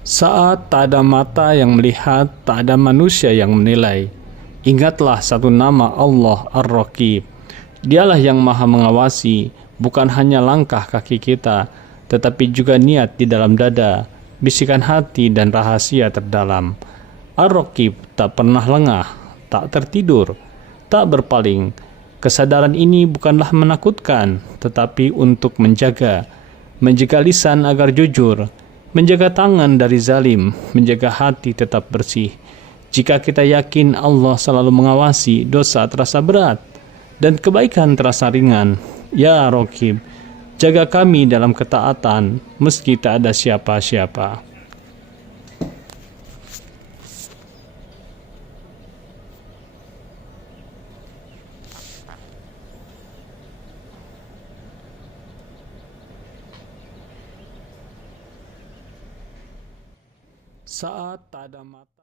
Saat tak ada mata yang melihat, tak ada manusia yang menilai, ingatlah satu nama Allah Ar-Raqib. Dialah yang maha mengawasi, bukan hanya langkah kaki kita, tetapi juga niat di dalam dada, bisikan hati dan rahasia terdalam. Ar-Raqib tak pernah lengah, tak tertidur, tak berpaling. Kesadaran ini bukanlah menakutkan, tetapi untuk menjaga lisan agar jujur, menjaga tangan dari zalim, menjaga hati tetap bersih. Jika kita yakin Allah selalu mengawasi, dosa terasa berat dan kebaikan terasa ringan. Ya Raqib, jaga kami dalam ketaatan meski tak ada siapa-siapa. Saat tak ada mata